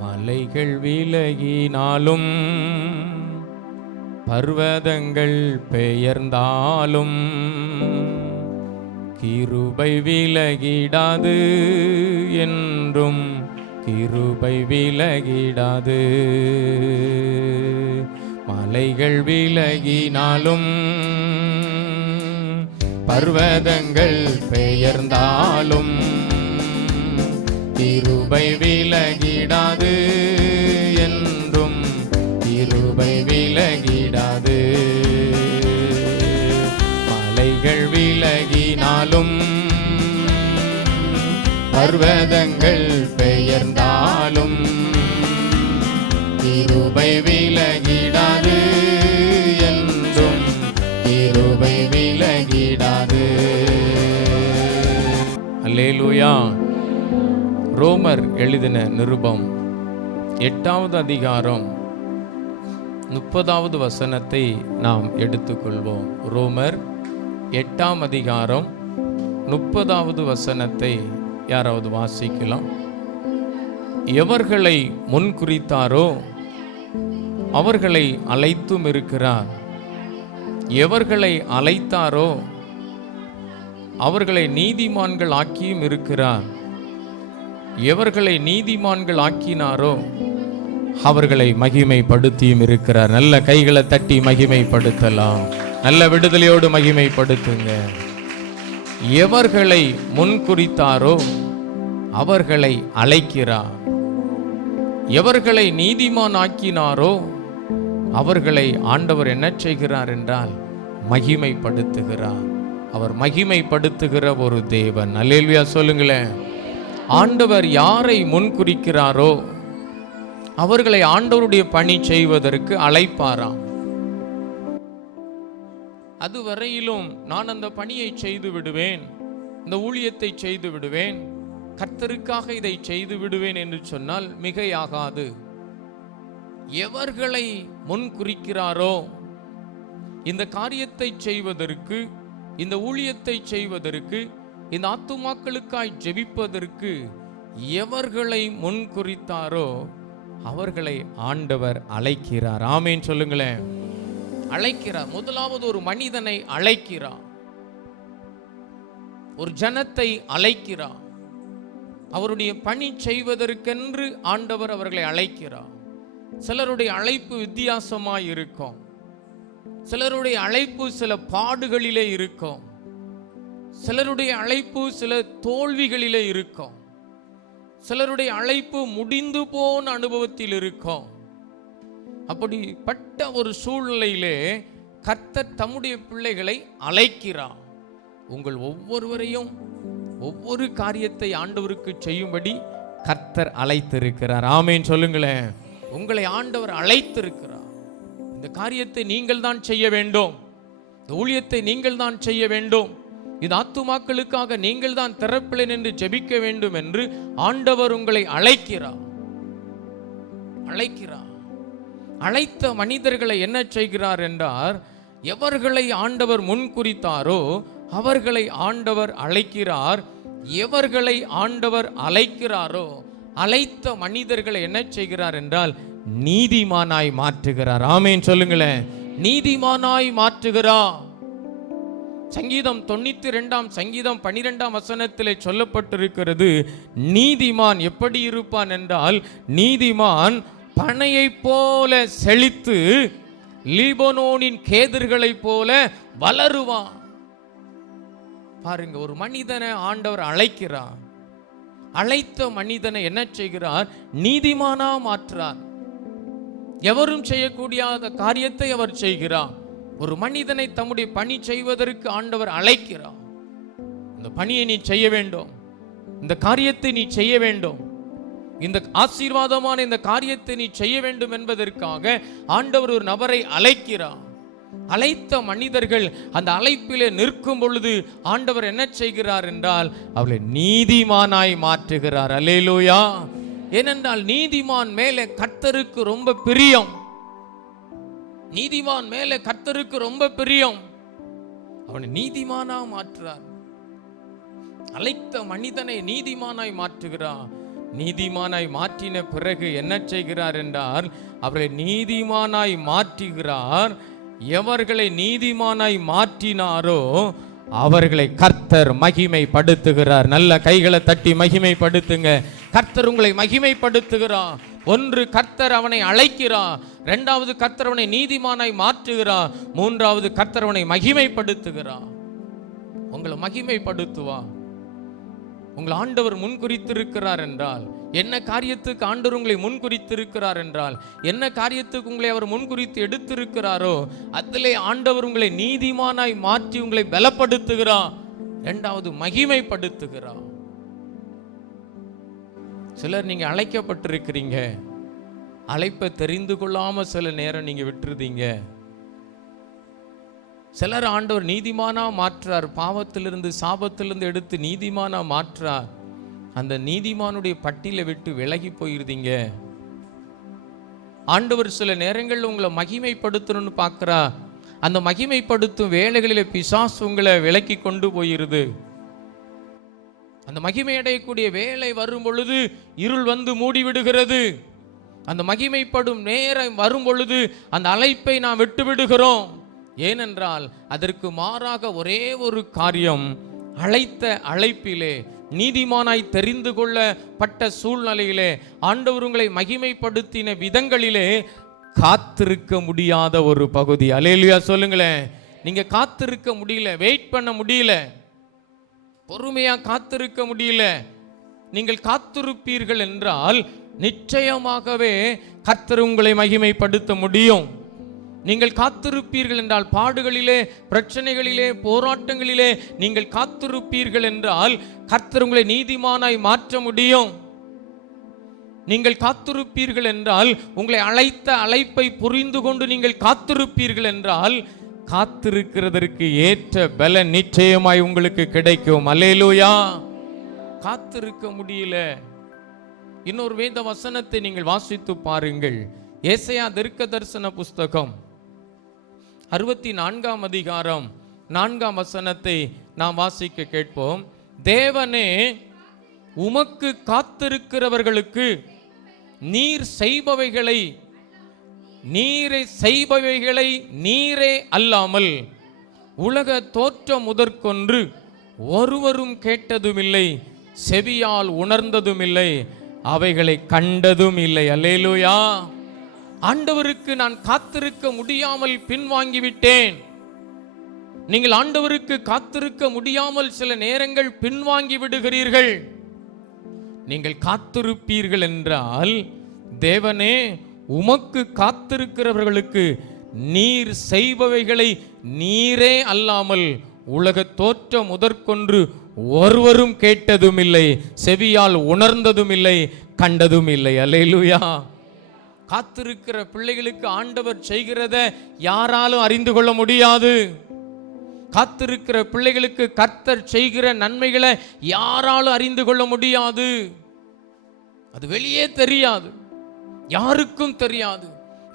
மலைகள் விலகினாலும் பர்வதங்கள் பெயர்ந்தாலும் கிருபை விலகிடாது என்றும் கிருபை விலகிடாது. மலைகள் விலகினாலும் பர்வதங்கள் பெயர்ந்தாலும் கிருபை விலகிடாது என்றும் கிருபை விலகிடாது. மலைகள் விலகினாலும் பர்வதங்கள் பெயர்ந்தாலும் கிருபை விலகிடாது என்றும் கிருபை விலகிடாது. அல்லேலூயா. ரோமர் எழுதின நிருபம் 8வது அதிகாரம் 30வது வசனத்தை நாம் எடுத்துக்கொள்வோம். ரோமர் 8ஆம் அதிகாரம் 30வது வசனத்தை யாராவது வாசிக்கலாம்? எவர்களை முன்குறித்தாரோ அவர்களை அழைத்தும் இருக்கிறார், எவர்களை அழைத்தாரோ அவர்களை நீதிமான்கள் ஆக்கியும் இருக்கிறார், எவர்களை நீதிமான்கள் ஆக்கினாரோ அவர்களை மகிமைப்படுத்தியும் இருக்கிறார். நல்ல கைகளை தட்டி மகிமைப்படுத்தலாம். நல்ல விடுதலையோடு மகிமைப்படுத்துங்க. எவர்களை முன்குறித்தாரோ அவர்களை அழைக்கிறார், எவர்களை நீதிமான் ஆக்கினாரோ அவர்களை ஆண்டவர் என்ன செய்கிறார் என்றால் மகிமைப்படுத்துகிறார். அவர் மகிமைப்படுத்துகிற ஒரு தேவன். அல்லேலூயா சொல்லுங்களேன். ஆண்டவர் யாரை முன்குறிக்கிறாரோ அவர்களை ஆண்டவருடைய பணி செய்வதற்கு அழைப்பாராம். அதுவரையிலும் நான் அந்த பணியை செய்து விடுவேன், இந்த ஊழியத்தை செய்து விடுவேன், கர்த்தருக்காக இதை செய்து விடுவேன் என்று சொன்னால் மிகையாகாது. எவர்களை முன்குறிக்கிறாரோ இந்த காரியத்தை செய்வதற்கு, இந்த ஊழியத்தை செய்வதற்கு, இந்த ஆத்துமாக்களுக்காய் ஜெபிப்பதற்கு எவர்களை முன்குறித்தாரோ அவர்களை ஆண்டவர் அழைக்கிறார். ஆமேன் சொல்லுங்களேன். அழைக்கிறார். முதலாவது ஒரு மனிதனை அழைக்கிறார், ஒரு ஜனத்தை அழைக்கிறார். அவருடைய பணி செய்வதற்கென்று ஆண்டவர் அவர்களை அழைக்கிறார். சிலருடைய அழைப்பு வித்தியாசமாய் இருக்கும், சிலருடைய அழைப்பு சில பாடுகளிலே இருக்கும், சிலருடைய அழைப்பு சில தோல்விகளிலே இருக்கும், சிலருடைய அழைப்பு முடிந்து போன அனுபவத்தில் இருக்கும். அப்படிப்பட்ட ஒரு சூழ்நிலையிலே கர்த்தர் தம்முடைய பிள்ளைகளை அழைக்கிறார். உங்கள் ஒவ்வொருவரையும் ஒவ்வொரு காரியத்தை ஆண்டவருக்கு செய்யும்படி கர்த்தர் அழைத்திருக்கிறார். ஆமேன் சொல்லுங்களேன். உங்களை ஆண்டவர் அழைத்திருக்கிறார். இந்த காரியத்தை நீங்கள் தான் செய்ய வேண்டும், இந்த ஊழியத்தை நீங்கள் தான் செய்ய வேண்டும், இது ஆத்துமாக்களுக்காக நீங்கள் தான் திறப்பிலே நின்று ஜெபிக்க வேண்டும் என்று ஆண்டவர் உங்களை அழைக்கிறார். அழைத்த மனிதர்களை என்ன செய்கிறார் என்றார், எவர்களை ஆண்டவர் முன்குறித்தாரோ அவர்களை ஆண்டவர் அழைக்கிறார். எவர்களை ஆண்டவர் அழைக்கிறாரோ அழைத்த மனிதர்களை என்ன செய்கிறார் என்றால் நீதிமானாய் மாற்றுகிறார். ஆமேன் சொல்லுங்களேன். நீதிமானாய் மாற்றுகிறார். சங்கீதம் 92ஆம் சங்கீதம் 12ஆம் வசனத்திலே சொல்லப்பட்டிருக்கிறது, நீதிமான் எப்படி இருப்பான் என்றால், நீதிமான் பனையை போல செழித்து லீபனோனின் கேதர்களை போல வளருவான். பாருங்க, ஒரு மனிதனை ஆண்டவர் அழைக்கிறார். அழைத்த மனிதனை என்ன செய்கிறார்? நீதிமானா மாற்றார். எவரும் செய்யக்கூடிய காரியத்தை அவர் செய்கிறார். ஒரு மனிதனை தம்முடைய பணி செய்வதற்கு ஆண்டவர் அழைக்கிறார். இந்த பணியை நீ செய்ய வேண்டும், இந்த காரியத்தை நீ செய்ய வேண்டும், இந்த ஆசீர்வாதமான இந்த காரியத்தை நீ செய்ய வேண்டும் என்பதற்காக ஆண்டவர் ஒரு நபரை அழைக்கிறார். அழைத்த மனிதர்கள் அந்த அழைப்பிலே நிற்கும் பொழுது ஆண்டவர் என்ன செய்கிறார் என்றால் அவளை நீதிமானாய் மாற்றுகிறார். அல்லேலூயா. ஏனென்றால் நீதிமான் மேலே கர்த்தருக்கு ரொம்ப பிரியம். நீதிமான் மேலே கர்த்தருக்கு ரொம்ப பிரியம். அவனை நீதிமானா மாற்றுறார். அழைத்த மனிதனை நீதிமானாய் மாற்றுகிறார். நீதிமானாய் மாற்றின பிறகு என்ன செய்கிறார் என்றால், அவர்களை நீதிமானாய் மாற்றுகிறார். எவர்களை நீதிமானாய் மாற்றினாரோ அவர்களை கர்த்தர் மகிமைப்படுத்துகிறார். நல்ல கைகளை தட்டி மகிமைப்படுத்துங்க. கர்த்தர் உங்களை மகிமைப்படுத்துகிறார். ஒன்று, கர்த்தர் அவனை அழைக்கிறார். இரண்டாவது, கர்த்தர் அவனை நீதிமானாய் மாற்றுகிறார். மூன்றாவது, கர்த்தர் அவனை மகிமைப்படுத்துகிறார். உங்களை மகிமைப்படுத்துவா. உங்களை ஆண்டவர் முன்குறித்திருக்கிறார் என்றால், என்ன காரியத்துக்கு ஆண்டவர் உங்களை முன்குறித்திருக்கிறார் என்றால், என்ன காரியத்துக்கு உங்களை அவர் முன்குறித்து எடுத்திருக்கிறாரோ அதிலே ஆண்டவர் உங்களை நீதிமானாய் மாற்றி உங்களை பலப்படுத்துகிறார். இரண்டாவது, மகிமைப்படுத்துகிறார். சிலர் நீங்க அழைக்கப்பட்டிருக்கிறீங்க, அழைப்பை தெரிந்து கொள்ளாம சில நேரம் நீங்க விட்டுருதீங்க. சிலர் ஆண்டவர் நீதிமானா மாற்றார். பாவத்திலிருந்து சாபத்திலிருந்து எடுத்து நீதிமானா மாற்றார். அந்த நீதிமானுடைய பட்டியலை விட்டு விலகி போயிருந்தீங்க. ஆண்டவர் சில நேரங்களில் உங்களை மகிமைப்படுத்தணும்னு பார்க்கிறா. அந்த மகிமைப்படுத்தும் வேளைகளில் பிசாசு உங்களை விலக்கி கொண்டு போயிருது. அந்த மகிமை அடையக்கூடிய வேலை வரும் பொழுது இருள் வந்து மூடிவிடுகிறது. அந்த மகிமைப்படும் நேரம் வரும் பொழுது அந்த அழைப்பை நாம் விட்டு விடுகிறோம். ஏனென்றால் அதற்கு மாறாக ஒரே ஒரு காரியம், அழைத்த அழைப்பிலே நீதிமானாய் தெரிந்து கொள்ளப்பட்ட சூழ்நிலையிலே ஆண்டவர் உங்களை மகிமைப்படுத்தின விதங்களிலே காத்திருக்க முடியாத ஒரு பகுதி. அல்லேலூயா சொல்லுங்களேன். நீங்க காத்திருக்க முடியல, வெயிட் பண்ண முடியல, பொறுமையா காத்திருக்க முடியல. நீங்கள் காத்திருப்பீர்கள் என்றால் நிச்சயமாகவே கர்த்தர் உங்களை மகிமைப்படுத்த முடியும். நீங்கள் காத்திருப்பீர்கள் என்றால், பாடுகளிலே, பிரச்சனைகளிலே, போராட்டங்களிலே நீங்கள் காத்திருப்பீர்கள் என்றால் கர்த்தர் உங்களை நீதிமானாய் மாற்ற முடியும். நீங்கள் காத்திருப்பீர்கள் என்றால், உங்களை அழைத்த அழைப்பை புரிந்து கொண்டு நீங்கள் காத்திருப்பீர்கள் என்றால் காத்திருக்கிறதற்கு ஏற்ற பலன் நிச்சயமாய் உங்களுக்கு கிடைக்கும். அல்லேலூயா. காத்திருக்க முடியல. இன்னொரு வேத வசனத்தை நீங்கள் வாசித்து பாருங்கள். ஏசாயா தீர்க்க தரிசன புஸ்தகம் 64ஆம் அதிகாரம் 4ஆம் வசனத்தை நாம் வாசிக்க கேட்போம். தேவனே, உமக்கு காத்திருக்கிறவர்களுக்கு நீர் செய்பவைகளை நீரே அல்லாமல் உலக தோற்றம் முதற்கொன்று ஒருவரும் கேட்டதுமில்லை, செவியால் உணர்ந்ததுமில்லை, அவைகளை கண்டதும் இல்லை. அல்லேலூயா. ஆண்டவருக்கு நான் காத்திருக்க முடியாமல் பின்வாங்கிவிட்டேன். நீங்கள் ஆண்டவருக்கு காத்திருக்க முடியாமல் சில நேரங்கள் பின்வாங்கி விடுகிறீர்கள். நீங்கள் காத்திருப்பீர்கள் என்றால், தேவனே, உமக்கு காத்திருக்கிறவர்களுக்கு நீர் செய்பவைகளை நீரே அல்லாமல் உலக தோற்றம் முதற்கொன்று ஒருவரும் கேட்டதும் இல்லை, செவியால் உணர்ந்ததும் இல்லை, கண்டதும் இல்லை. அல்லேலூயா. காத்திருக்கிற பிள்ளைகளுக்கு ஆண்டவர் செய்கிறத யாராலும் அறிந்து கொள்ள முடியாது. காத்திருக்கிற பிள்ளைகளுக்கு கர்த்தர் செய்கிற நன்மைகளை யாராலும் அறிந்து கொள்ள முடியாது. அது வெளியே தெரியாது, யாருக்கும் தெரியாது.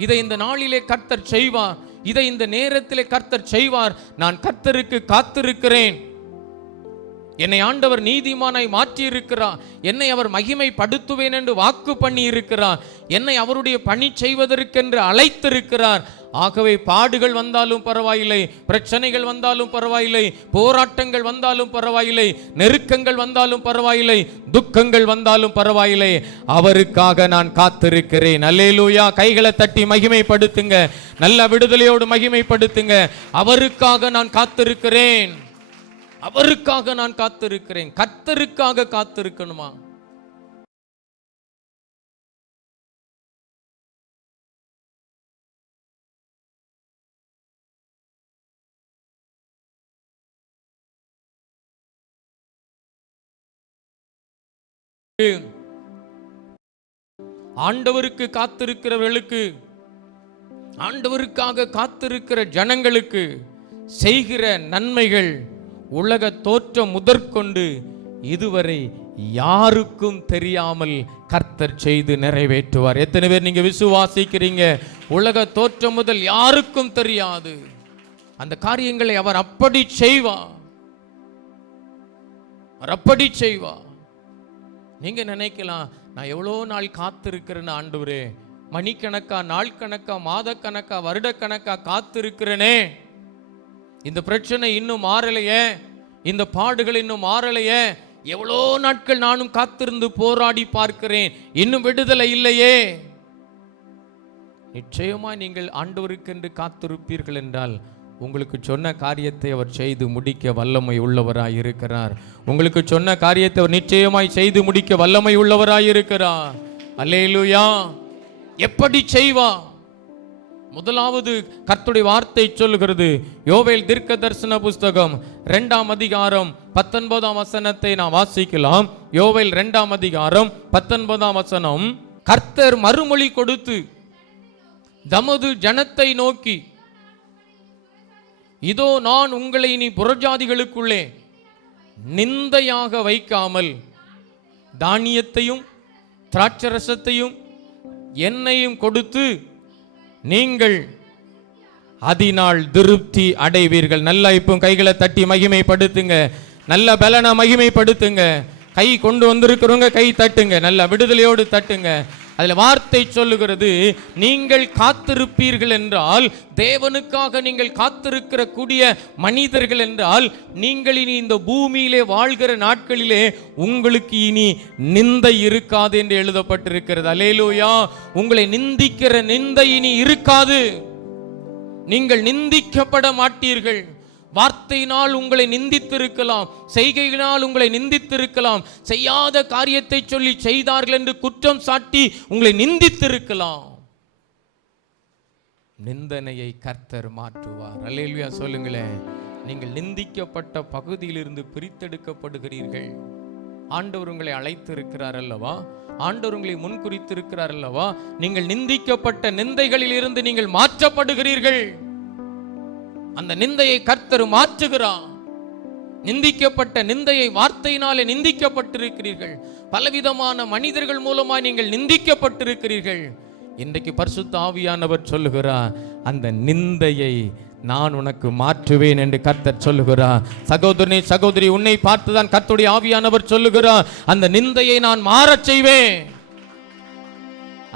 இதை இந்த நாளிலே கர்த்தர் செய்வார், இதை இந்த நேரத்திலே கர்த்தர் செய்வார். நான் கர்த்தருக்கு காத்திருக்கிறேன். என்னை ஆண்டவர் நீதிமானாய் மாற்றி இருக்கிறார். என்னை அவர் மகிமைப்படுத்துவேன் என்று வாக்கு பண்ணி இருக்கிறார். என்னை அவருடைய பணி செய்வதற்கென்று அழைத்திருக்கிறார். ஆகவே பாடுகள் வந்தாலும் பரவாயில்லை, பிரச்சனைகள் வந்தாலும் பரவாயில்லை, போராட்டங்கள் வந்தாலும் பரவாயில்லை, நெருக்கங்கள் வந்தாலும் பரவாயில்லை, துக்கங்கள் வந்தாலும் பரவாயில்லை, அவருக்காக நான் காத்திருக்கிறேன். அல்லேலூயா. கைகளை தட்டி மகிமைப்படுத்துங்க. நல்ல விடுதலையோடு மகிமைப்படுத்துங்க. அவருக்காக நான் காத்திருக்கிறேன். அவருக்காக நான் காத்திருக்கிறேன். கர்த்தருக்காக காத்திருக்கணுமா? ஆண்டவருக்கு காத்திருக்கிறவர்களுக்கு, ஆண்டவருக்காக காத்திருக்கிற ஜனங்களுக்கு செய்கிற நன்மைகள் உலக தோற்றம் முதற்கொண்டு இதுவரை யாருக்கும் தெரியாமல் கர்த்தர் செய்து நிறைவேற்றுவார். எத்தனை பேர் நீங்க விசுவாசிக்கிறீங்க? உலக தோற்றம் முதல் யாருக்கும் தெரியாது அந்த காரியங்களை அவர் அப்படி செய்வார். அவர் அப்படி செய்வார். நீங்க நினைக்கலாம், நான் எவ்வளோ நாள் காத்திருக்கிறேன்னு ஆண்டவரே, மணிக்கணக்கா, நாள் கணக்கா, மாதக்கணக்கா, வருடக்கணக்கா காத்திருக்கிறேனே, இந்த பிரச்சனை இன்னும் மாறலையே, இந்த பாடுகள் இன்னும் மாறலையே, எவ்வளோ நாட்கள் நானும் காத்திருந்து போராடி பார்க்கிறேன், இன்னும் விடுதலை இல்லையே. நிச்சயமா நீங்கள் ஆண்டவருக்கென்று காத்திருப்பீர்கள் என்றால் உங்களுக்கு சொன்ன காரியத்தை அவர் செய்து முடிக்க வல்லமை உள்ளவராய் இருக்கிறார். உங்களுக்கு சொன்ன காரியத்தை அவர் நிச்சயமாய் செய்து முடிக்க வல்லமை உள்ளவராய் இருக்கிறார். அல்லேலூயா. எப்படி செய்வா? முதலாவது கர்த்தருடைய வார்த்தை சொல்லுகிறது. யோவேல் தீர்க்க தரிசன புஸ்தகம் 2ஆம் அதிகாரம் 19ஆம் வசனத்தை நாம் வாசிக்கலாம். யோவேல் 2ஆம் அதிகாரம் 19ஆம் வசனம். கர்த்தர் மறுமொழி கொடுத்து தமது ஜனத்தை நோக்கி, இதோ நான் உங்களை இனி புறஜாதிகளுக்குள்ளே நிந்தையாக வைக்காமல் தானியத்தையும் திராட்சரசத்தையும் எண்ணெயும் கொடுத்து நீங்கள் அதனால் திருப்தி அடைவீர்கள். நல்லா இப்போ கைகளை தட்டி மகிமைப்படுத்துங்க. நல்ல பலனை மகிமைப்படுத்துங்க. கை கொண்டு வந்திருக்கிறவங்க கை தட்டுங்க. நல்ல விடுதலையோடு தட்டுங்க. அதில் வார்த்தை சொல்லுகிறது, நீங்கள் காத்திருப்பீர்கள் என்றால், தேவனுக்காக நீங்கள் காத்திருக்கிற கூடிய மனிதர்கள் என்றால், நீங்கள் இனி இந்த பூமியிலே வாழ்கிற நாட்களிலே உங்களுக்கு இனி நிந்தை இருக்காது என்று எழுதப்பட்டிருக்கிறது. அல்லேலூயா. உங்களை நிந்திக்கிற நிந்தை இனி இருக்காது. நீங்கள் நிந்திக்கப்பட மாட்டீர்கள். வார்த்தையினால் உங்களை நிந்தித்திருக்கலாம், செய்கையினால் உங்களை நிந்தித்திருக்கலாம், செய்யாத காரியத்தை சொல்லி செய்தார்கள் என்று குற்றம் சாட்டி உங்களை நிந்தித்திருக்கலாம். நிந்தனையை கர்த்தர் மாற்றுவார். அல்லேலூயா சொல்லுங்களேன். நீங்கள் நிந்திக்கப்பட்ட பகுதியிலிருந்து பிரித்தெடுக்கப்படுகிறீர்கள். ஆண்டவர் உங்களை அழைத்திருக்கிறார் அல்லவா? ஆண்டவர் உங்களை முன்குறித்திருக்கிறார் அல்லவா? நீங்கள் நிந்திக்கப்பட்ட நிந்தைகளில் இருந்து நீங்கள் மாற்றப்படுகிறீர்கள். அந்த நிந்தையை கர்த்தர் மாற்றுகிறார். நிந்திக்கப்பட்ட நிந்தையை வார்த்தையினாலே நிந்திக்கப்பட்டிருக்கிறீர்கள். பலவிதமான மனிதர்கள் மூலமாய் நீங்கள் நிந்திக்கப்பட்டிருக்கிறீர்கள். இன்றைக்கு பரிசுத்த ஆவியானவர் சொல்லுகிறார், அந்த நிந்தையை நான் உனக்கு மாற்றுவேன் என்று கர்த்தர் சொல்லுகிறார். சகோதரனே சகோதரி, உன்னை பார்த்துதான் கர்த்தருடைய ஆவியானவர் சொல்லுகிறார், அந்த நிந்தையை நான் மாறச் செய்வேன்.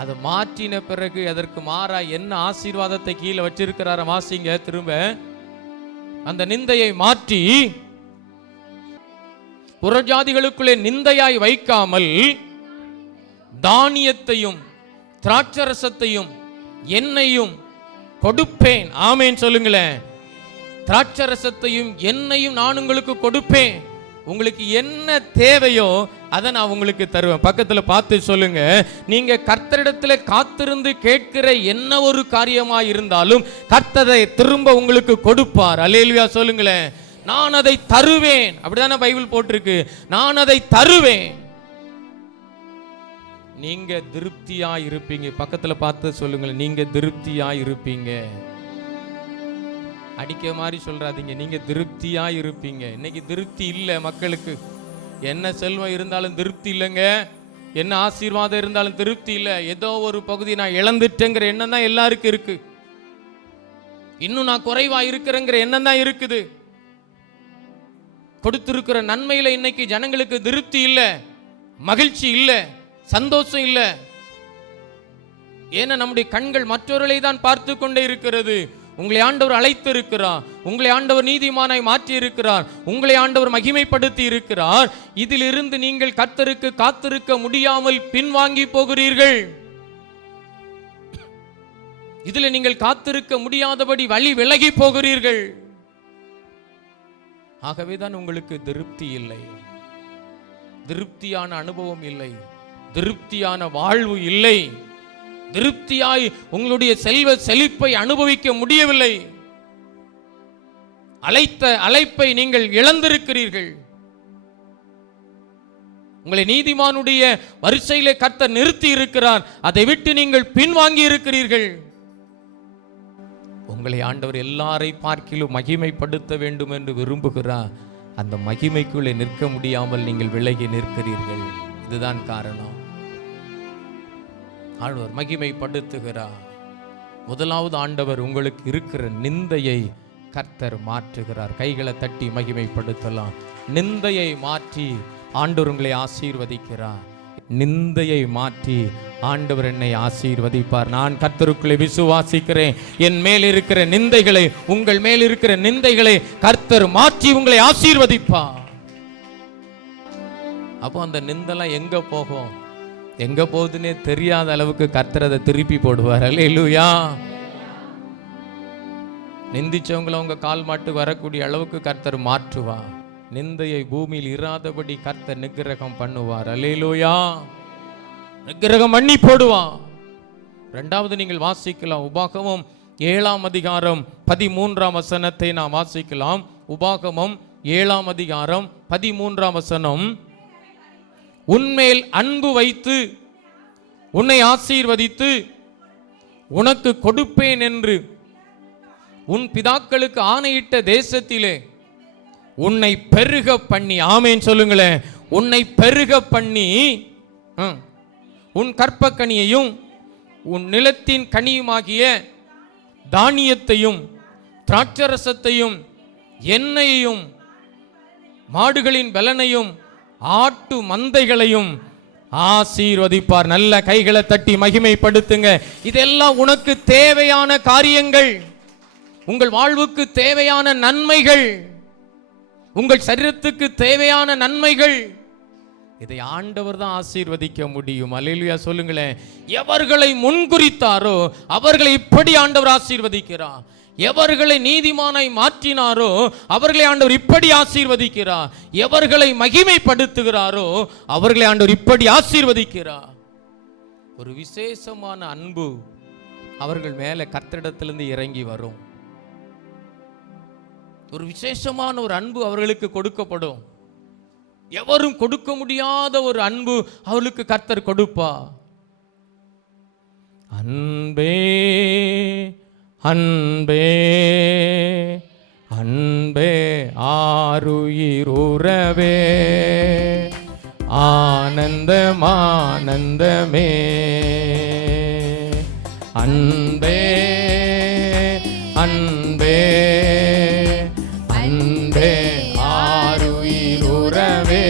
அதை மாற்றின பிறகு அதற்கு மாறா என்ன ஆசீர்வாதத்தை கீழே வச்சிருக்கிறார வாசிங்க திரும்ப. அந்த நிந்தையை மாற்றி புறஜாதிகளுக்குள்ளே நிந்தையாய் வைக்காமல் தானியத்தையும் திராட்சரசத்தையும் எண்ணெயும் கொடுப்பேன். ஆமேன் சொல்லுங்களேன். திராட்சரசத்தையும் எண்ணெயும் நான் உங்களுக்கு கொடுப்பேன். உங்களுக்கு என்ன தேவையோ அதை நான் உங்களுக்கு தருவேன். பக்கத்துல பார்த்து சொல்லுங்க, நீங்க கர்த்தரிடத்துல காத்திருந்து கேட்கிற என்ன ஒரு காரியமா இருந்தாலும் கர்த்தரை திரும்ப உங்களுக்கு கொடுப்பார். அல்லேலூயா சொல்லுங்களேன். நான் அதை தருவேன். அப்படிதானே பைபிள் போட்டிருக்கு, நான் அதை தருவேன். நீங்க திருப்தியா இருப்பீங்க. பக்கத்துல பார்த்து சொல்லுங்களேன், நீங்க திருப்தியா இருப்பீங்க. அடிக்க மாதிரி சொல்றாதீங்க, நீங்க திருப்தியா இருப்பீங்க. இன்னைக்கு திருப்தி இல்லை மக்களுக்கு. என்ன செல்வம் இருந்தாலும் திருப்தி இல்லைங்க, என்ன ஆசீர்வாதம் இருந்தாலும் திருப்தி இல்லை. ஏதோ ஒரு பகுதி நான் இழந்துட்டேங்கிற எண்ணம் தான் எல்லாருக்கும் இருக்கு. இன்னும் நான் குறைவா இருக்கிறேங்கிற எண்ணம் தான் இருக்குது. கொடுத்திருக்கிற நன்மையில இன்னைக்கு ஜனங்களுக்கு திருப்தி இல்லை, மகிழ்ச்சி இல்லை, சந்தோஷம் இல்லை. ஏன்னா நம்முடைய கண்கள் மற்றவர்களை தான் பார்த்து கொண்டே இருக்கிறது. உங்களை ஆண்டவர் அழைத்து இருக்கிறார், உங்களை ஆண்டவர் நீதிமானாய் மாற்றி இருக்கிறார், உங்களை ஆண்டவர் மகிமைப்படுத்தி இருக்கிறார். இதிலிருந்து நீங்கள் கர்த்தருக்கு காத்திருக்க முடியாமல் பின்வாங்கி போகிறீர்கள். இதில் நீங்கள் காத்திருக்க முடியாதபடி வழி விலகி போகிறீர்கள். ஆகவேதான் உங்களுக்கு திருப்தி இல்லை, திருப்தியான அனுபவம் இல்லை, திருப்தியான வாழ்வு இல்லை, திருப்தியாய் உங்களுடைய செல்வ செழிப்பை அனுபவிக்க முடியவில்லை. அழைப்பை நீங்கள் இழந்திருக்கிறீர்கள். உங்களை நீதிமானுடைய வரிசையிலே கர்த்தர் நிறுத்தி இருக்கிறார், அதை விட்டு நீங்கள் பின்வாங்கி இருக்கிறீர்கள். உங்களை ஆண்டவர் எல்லாரை பார்க்கிலும் மகிமைப்படுத்த வேண்டும் என்று விரும்புகிறார். அந்த மகிமைக்குள்ளே நிற்க முடியாமல் நீங்கள் விலகி நிற்கிறீர்கள். இதுதான் காரணம். ஆண்டவர் மகிமைப்படுத்துகிறார். முதலாவது ஆண்டவர் உங்களுக்கு இருக்கிற நிந்தையை கர்த்தர் மாற்றுகிறார். கைகளை தட்டி மகிமைப்படுத்தலாம். நிந்தையை மாற்றி ஆண்டவர் உங்களை ஆசீர்வதிக்கிறார். நிந்தையை மாற்றி ஆண்டவர் என்னை ஆசீர்வதிப்பார். நான் கர்த்தருக்குள்ளே விசுவாசிக்கிறேன். என் மேல் இருக்கிற நிந்தைகளை, உங்கள் மேல் இருக்கிற நிந்தைகளை கர்த்தர் மாற்றி உங்களை ஆசீர்வதிப்பார். அப்போ அந்த நிந்தெல்லாம் எங்க போகும், எங்க போகுதுன்னே தெரியாத அளவுக்கு கர்த்தர் அதை திருப்பி போடுவார். அல்லேலூயா. நிந்திச்சவங்களை உங்க கால் மாட்டு வரக்கூடிய அளவுக்கு கர்த்தர் மாற்றுவார். நிந்தையை பூமியில் இராதபடி கர்த்தர் நிக்கிரகம் பண்ணுவார். அல்லேலூயா. நிக்கிரகம் பண்ணி போடுவார். இரண்டாவது நீங்கள் வாசிக்கலாம், உபாகமம் 7ஆம் அதிகாரம் 13ஆம் வசனத்தை நாம் வாசிக்கலாம். உபாகமம் 7ஆம் அதிகாரம் 13ஆம் வசனம். உன்மேல் அன்பு வைத்து உன்னை ஆசீர்வதித்து உனக்கு கொடுப்பேன் என்று உன் பிதாக்களுக்கு ஆணையிட்ட தேசத்திலே உன்னை பெருக பண்ணி, ஆமேன் சொல்லுங்களேன், உன்னை பெருக பண்ணி உன் கற்பக்கனியையும் உன் நிலத்தின் கனியுமாகிய தானியத்தையும் திராட்சரசத்தையும் எண்ணெயையும் மாடுகளின் பலனையும் ஆட்டு மந்தைகளையும் ஆசீர்வதிப்பார். நல்ல கைகளை தட்டி மகிமைப்படுத்துங்க. இதெல்லாம் உனக்கு தேவையான காரியங்கள், உங்கள் வாழ்வுக்கு தேவையான நன்மைகள், உங்கள் சரீரத்துக்கு தேவையான நன்மைகள். இதை ஆண்டவர் தான் ஆசீர்வதிக்க முடியும். அல்லேலூயா சொல்லுங்களேன். எவர்களை முன்குறித்தாரோ அவர்களை இப்படி ஆண்டவர் ஆசீர்வதிக்கிறார். எவர்களை நீதிமானாய் மாற்றினாரோ அவர்களை ஆண்டவர் இப்படி ஆசீர்வதிக்கிறார். எவர்களை மகிமைப்படுத்துகிறாரோ அவர்களை ஆண்டவர் இப்படி ஆசீர்வதிக்கிறார். ஒரு விசேஷமான அன்பு அவர்கள் மேல கர்த்தரிடத்திலிருந்து இறங்கி வரும். ஒரு விசேஷமான ஒரு அன்பு அவர்களுக்கு கொடுக்கப்படும். எவரும் கொடுக்க முடியாத ஒரு அன்பு அவர்களுக்கு கர்த்தர் கொடுப்பா. அன்பே அன்பே அன்பே ஆருயிருவே ஆனந்தமானந்தமே அன்பே அன்பே அன்பே ஆருயிருவே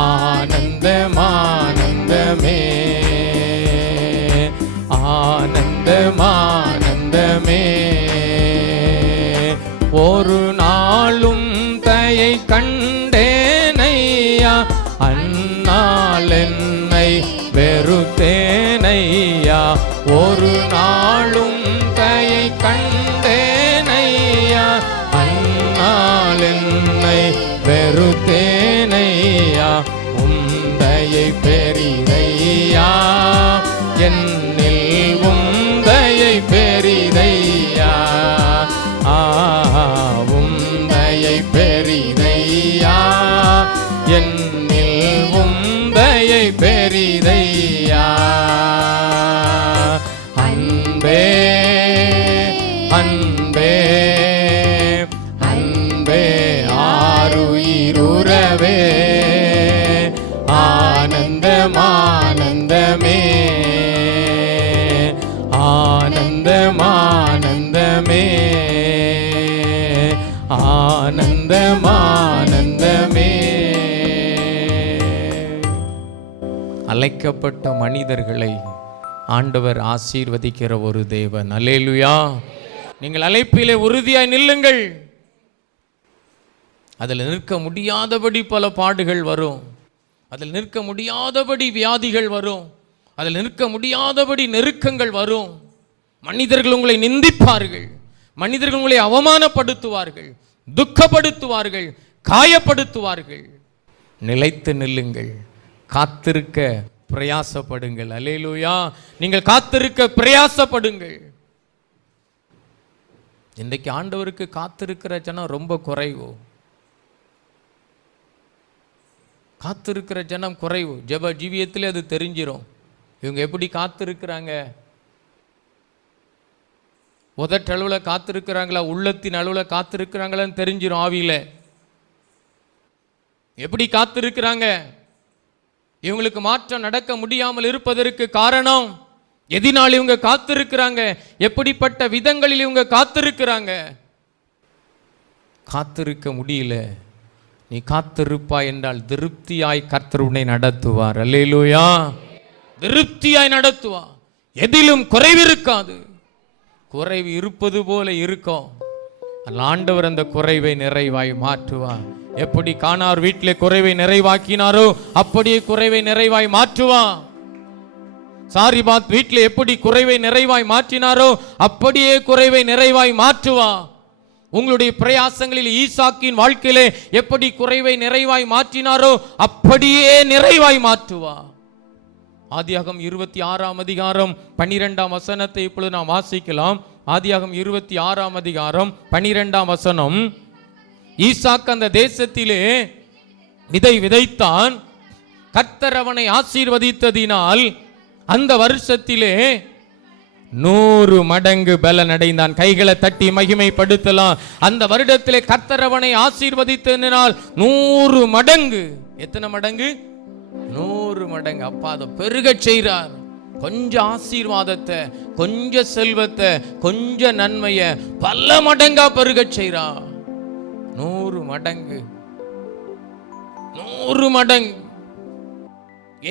ஆனந்தமானந்தமே ஆனந்தமானந்தமே ஒரு நாளும் தயை கண்டேனையா அந்நாள் என்னை வெறுத்தேனையா ஒரு நாளும் தயை கண்டேனையா அந்நாள் என்னை வெறுத்தேனையா உந்தையை பெரிதையா என்னில் உந்தையை பெரிதையா உந்தையை பெரிதையா என்னில் உந்தையை பெரிதையா அன்பே அன்பே அன்பே ஆருயிருவே ஆனந்தமானந்தமே ஆனந்தமானந்தமே ஆனந்தமானந்தமே. அழைக்கப்பட்ட மனிதர்களை ஆண்டவர் ஆசீர்வதிக்கிற ஒரு தேவன். அல்லேலூயா. நீங்கள் அழைப்பிலே உறுதியாய் நில்லுங்கள். அதில் நிற்க முடியாதபடி பல பாடுகள் வரும், அதில் நிற்க முடியாதபடி வியாதிகள் வரும், அதில் நிற்க முடியாதபடி நெருக்கங்கள் வரும். மனிதர்கள் உங்களை நிந்திப்பார்கள், மனிதர்கள் உங்களை அவமானப்படுத்துவார்கள், துக்கப்படுத்துவார்கள், காயப்படுத்துவார்கள். நிலைத்து நில்லுங்கள், காத்திருக்க பிரயாசப்படுங்கள். அல்லேலூயா. நீங்கள் காத்திருக்க பிரயாசப்படுங்கள். இன்றைக்கு ஆண்டவருக்கு காத்திருக்கிற ஜனம் ரொம்ப குறைவு. காத்திருக்கிற ஜனம் குறைவு. ஜெப ஜீவியத்திலே அது தெரிஞ்சிடும். இவங்க எப்படி காத்திருக்கிறாங்க, உதட்டளவில் காத்திருக்கிறாங்களா, உள்ளத்தின் அளவில் காத்திருக்கிறாங்களான்னு தெரிஞ்சிடும். ஆவியில எப்படி காத்திருக்கிறாங்க. இவங்களுக்கு மாற்றம் நடக்க முடியாமல் இருப்பதற்கு காரணம் எதினால் இவங்க காத்திருக்கிறாங்க, எப்படிப்பட்ட விதங்களில் இவங்க காத்திருக்கிறாங்க. காத்திருக்க முடியல, நீ காத்திருப்பாய் என்றால் திருப்தியாய் கர்த்தர் உன்னை நடத்துவார். அல்லேலூயா. திருப்தியாய் நடத்துவார். எதிலும் குறைவு இருக்காது. குறைவு இருப்பது போல இருக்கும். ஆண்டவர் அந்த குறைவை நிறைவாய் மாற்றுவார். எப்படி கானார் வீட்டிலே குறைவை நிறைவாக்கினாரோ அப்படியே குறைவை நிறைவாய் மாற்றுவார். சாரிபாத் வீட்டில் எப்படி குறைவை நிறைவாய் மாற்றினாரோ அப்படியே குறைவை நிறைவாய் மாற்றுவார். உங்களுடைய பிரயாசங்களில் ஈசாக்கின் வாழ்க்கையிலே எப்படி குறைவை நிறைவாய் மாற்றினாரோ அப்படியே நிறைவாய் மாற்றுவார். ஆதியாகமம் 26ஆம் அதிகாரம் 12ஆம் வசனத்தை இப்பொழுது நாம் வாசிக்கலாம். ஆதியாகமம் 26ஆம் அதிகாரம் 12ஆம் வசனம். ஈசாக்கு அந்த தேசத்திலே விதை விதைத்தான். கர்த்தர் அவனை ஆசீர்வதித்ததினால் அந்த வருஷத்திலே 100 மடங்கு பலன் அடைந்தான். கைகளை தட்டி மகிமைப்படுத்தலாம். அந்த வருடத்திலே கர்த்தர் அவனை ஆசீர்வதித்ததினால் 100 மடங்கு. எத்தனை மடங்கு? 100 மடங்கு. அப்பா அதை பெருகச் செய்கிறார். கொஞ்சம் ஆசீர்வாதத்தை, கொஞ்சம் செல்வத்தை, கொஞ்சம் நன்மையை பல மடங்கா பெருகச் செய்கிறார். 100 மடங்கு, 100 மடங்கு.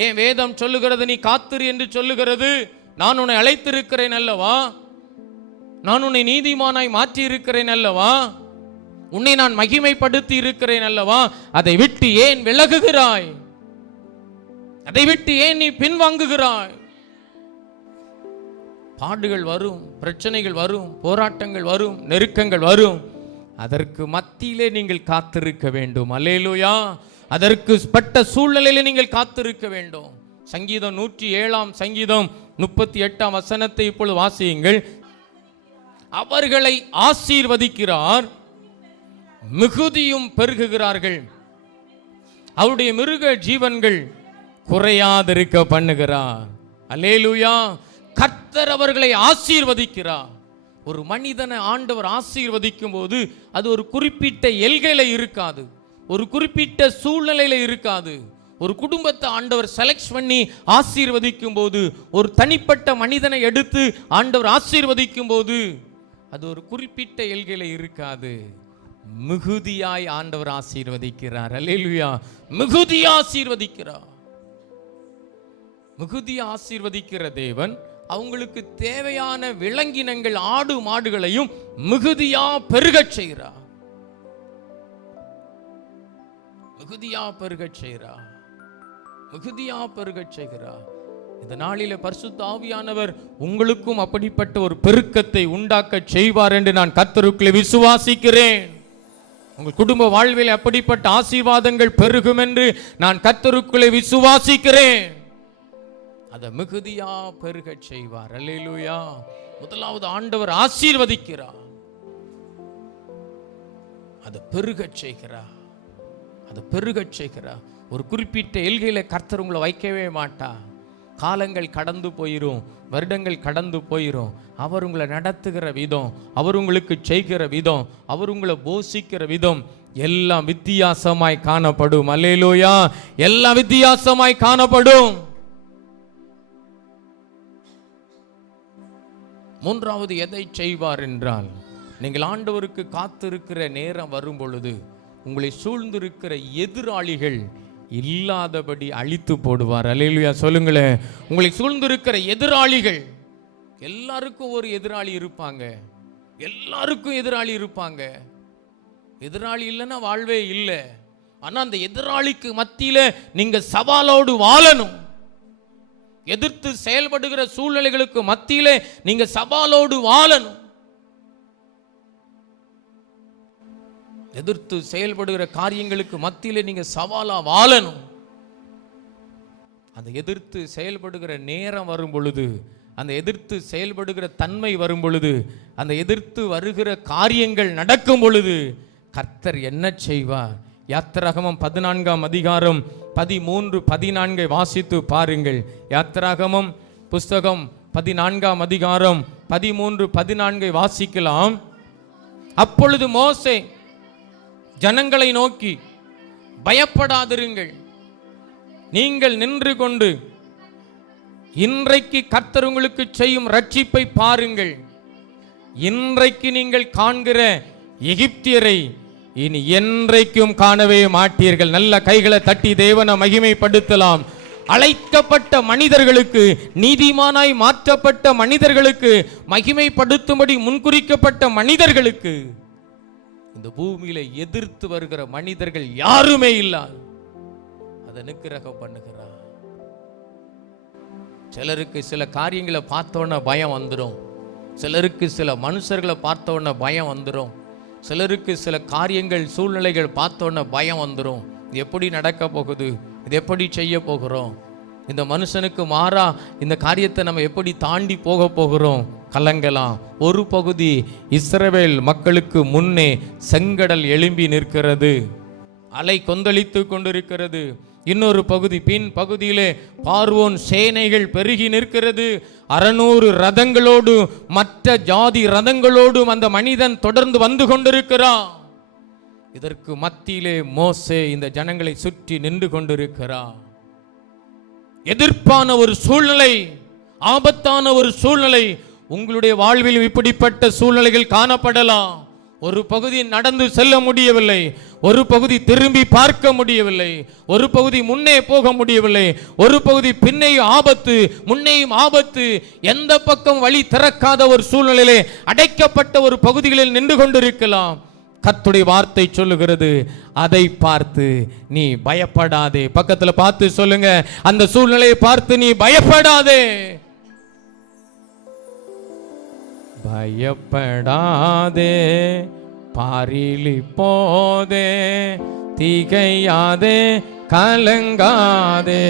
ஏன் வேதம் சொல்லுகிறது நீ காத்திரு என்று சொல்லுகிறது? நான் உன்னை அழைத்திருக்கிறேன் அல்லவா, நான் உன்னை நீதிமானாய் மாற்றி இருக்கிறேன் அல்லவா, உன்னை நான் மகிமைப்படுத்தி இருக்கிறேன் அல்லவா. அதை விட்டு ஏன் விலகுகிறாய்? அதை விட்டு ஏன் நீ பின்வாங்குகிறாய்? பாடுகள் வரும், பிரச்சனைகள் வரும், போராட்டங்கள் வரும், நெருக்கங்கள் வரும். அதற்கு மத்தியிலே நீங்கள் காத்திருக்க வேண்டும். அல்லேலூயா. அதற்கு பட்ட சூழ்நிலையிலே நீங்கள் காத்திருக்க வேண்டும். சங்கீதம் 107ஆம் சங்கீதம் 38ஆம் வசனத்தை இப்பொழுது வாசியுங்கள். அவர்களை ஆசீர்வதிக்கிறார், மிகுதியும் பெருகுகிறார்கள். அவருடைய மிருக ஜீவன்கள் குறையாதிருக்க பண்ணுகிறார். அல்லேலூயா. கர்த்தர் அவர்களை ஆசீர்வதிக்கிறார். ஒரு மனிதனை ஆண்டவர் ஆசீர்வதிக்கும் போது அது ஒரு குறிப்பிட்ட எல்கையில இருக்காது, ஒரு குறிப்பிட்ட சூழ்நிலையில இருக்காது. ஒரு குடும்பத்தை ஆண்டவர் செலக்ட் பண்ணி ஆசீர்வதிக்கும் போது, ஒரு தனிப்பட்ட மனிதனை எடுத்து ஆண்டவர் ஆசீர்வதிக்கும் போது அது ஒரு குறிப்பிட்ட எல்கையில இருக்காது. மிகுதியாய் ஆண்டவர் ஆசீர்வதிக்கிறார். அல்லேலூயா. மிகுதியா ஆசீர்வதிக்கிறார். மிகுதியா ஆசீர்வதிக்கிற தேவன் அவங்களுக்கு தேவையான விலங்கினங்கள், ஆடு மாடுகளையும் மிகுதியா பெருகச் செய்கிறார். மிகுதியா பெருகச் செய்கிறார். மிகுதியா பெருகச் செய்கிறார். இந்த நாளிலே பரிசுத்த ஆவியானவர் உங்களுக்கும் அப்படிப்பட்ட ஒரு பெருக்கத்தை உண்டாக்க செய்வார் என்று நான் கர்த்தருக்குள்ளே விசுவாசிக்கிறேன். உங்கள் குடும்ப வாழ்வில் அப்படிப்பட்ட ஆசீர்வாதங்கள் பெருகும் என்று நான் கர்த்தருக்குள்ளே விசுவாசிக்கிறேன். அதை மிகுதியா பெருகச் செய்வார். அல்லேலூயா. முதலாவது ஆண்டவர் ஆசீர்வதிக்கிறார், அதை பெருகச் செய்கிறார், அதை பெருகச் செய்கிறார். ஒரு குறிப்பிட்ட எல்கையில கர்த்தர் உங்களை வைக்கவே மாட்டார். காலங்கள் கடந்து போயிரும், வருடங்கள் கடந்து போயிரும். அவர் உங்களை நடத்துகிற விதம், அவர் உங்களுக்கு செய்கிற விதம், அவர் உங்களை போஷிக்கிற விதம் எல்லாம் வித்தியாசமாய் காணப்படும். அல்லேலூயா. எல்லாம் வித்தியாசமாய் காணப்படும். மூன்றாவது எதை செய்வார் என்றால், நீங்கள் ஆண்டவருக்கு காத்திருக்கிற நேரம் வரும் பொழுது உங்களை சூழ்ந்திருக்கிற எதிராளிகள் இல்லாதபடி அழித்து போடுவார். அல்லேலூயா. சொல்லுங்களேன். உங்களை சூழ்ந்திருக்கிற எதிராளிகள், எல்லாருக்கும் ஒரு எதிராளி இருப்பாங்க, எல்லாருக்கும் எதிராளி இருப்பாங்க. எதிராளி இல்லைன்னா வாழ்வே இல்லை. ஆனா அந்த எதிராளிக்கு மத்தியில நீங்க சவாலோடு வாழணும். எதிர்த்து செயல்படுகிற சூழ்நிலைகளுக்கு மத்தியிலே நீங்க சவாலோடு வாழணும். எதிர்த்து செயல்படுகிற காரியங்களுக்கு மத்தியிலே நீங்க சவாலா வாழணும். அந்த எதிர்த்து செயல்படுகிற நேரம் வரும் பொழுது, அந்த எதிர்த்து செயல்படுகிற தன்மை வரும் பொழுது, அந்த எதிர்த்து வருகிற காரியங்கள் நடக்கும் பொழுது கர்த்தர் என்ன செய்வார்? யாத்திராகமம் 14ஆம் அதிகாரம் 13, 14 வாசித்து பாருங்கள். யாத்திராகமம் புஸ்தகம் 14ஆம் அதிகாரம் 13, 14 வாசிக்கலாம். அப்பொழுது மோசே ஜனங்களை நோக்கி, பயப்படாதிருங்கள், நீங்கள் நின்று கொண்டு இன்றைக்கு கர்த்தர் உங்களுக்கு செய்யும் ரட்சிப்பை பாருங்கள். இன்றைக்கு நீங்கள் காண்கிற எகிப்தியரை இனி என்றைக்கும் காணவே மாட்டீர்கள். நல்ல கைகளை தட்டி தேவனை மகிமைப்படுத்தலாம். அழைக்கப்பட்ட மனிதர்களுக்கு, நீதிமானாய் மாற்றப்பட்ட மனிதர்களுக்கு, மகிமைப்படுத்தும்படி முன்குறிக்கப்பட்ட மனிதர்களுக்கு இந்த பூமியில எதிர்த்து வருகிற மனிதர்கள் யாருமே இல்ல. அதை நிக்கிரகம் பண்ணுகிறார். சிலருக்கு சில காரியங்களை பார்த்தோன்னே பயம் வந்துடும். சிலருக்கு சில மனுஷர்களை பார்த்தோன்னே பயம் வந்துடும். சிலருக்கு சில காரியங்கள், சூழ்நிலைகள் பார்த்தோன்னே பயம் வந்துடும். இது எப்படி நடக்க போகுது? இது எப்படி செய்ய போகிறோம்? இந்த மனுஷனுக்கு மாறா இந்த காரியத்தை நம்ம எப்படி தாண்டி போக போகிறோம்? கலங்கலாம். ஒரு பகுதி இஸ்ரவேல் மக்களுக்கு முன்னே செங்கடல் எழும்பி நிற்கிறது, அலை கொந்தளித்து கொண்டிருக்கிறது. இன்னொரு பகுதி, பின் பகுதியிலே பார்வோன் சேனைகள் பெருகி நிற்கிறது. 600 ரதங்களோடு, மற்ற ஜாதி ரதங்களோடும் அந்த மனிதன் தொடர்ந்து வந்து கொண்டிருக்கிறான். இதற்கு மத்தியிலே மோசே இந்த ஜனங்களை சுற்றி நின்று கொண்டிருக்கிறார். எதிர்ப்பான ஒரு சூழ்நிலை, ஆபத்தான ஒரு சூழ்நிலை. உங்களுடைய வாழ்வில் இப்படிப்பட்ட சூழ்நிலைகள் காணப்படலாம். ஒரு பகுதி நடந்து செல்ல முடியவில்லை, ஒரு பகுதி திரும்பி பார்க்க முடியவில்லை, ஒரு பகுதி முன்னே போக முடியவில்லை, ஒரு பகுதி பின்னையும் ஆபத்து, முன்னேயும் ஆபத்து. எந்த பக்கம் வழி திறக்காத ஒரு சூழ்நிலையிலே அடைக்கப்பட்ட ஒரு பகுதிகளில் நின்று கொண்டிருக்கலாம். கர்த்தருடைய வார்த்தை சொல்லுகிறது, அதை பார்த்து நீ பயப்படாதே. பக்கத்துல பார்த்து சொல்லுங்க, அந்த சூழ்நிலையை பார்த்து நீ பயப்படாதே. பயப்படாதே, பாரிலி போதே, திகையாதே, கலங்காதே.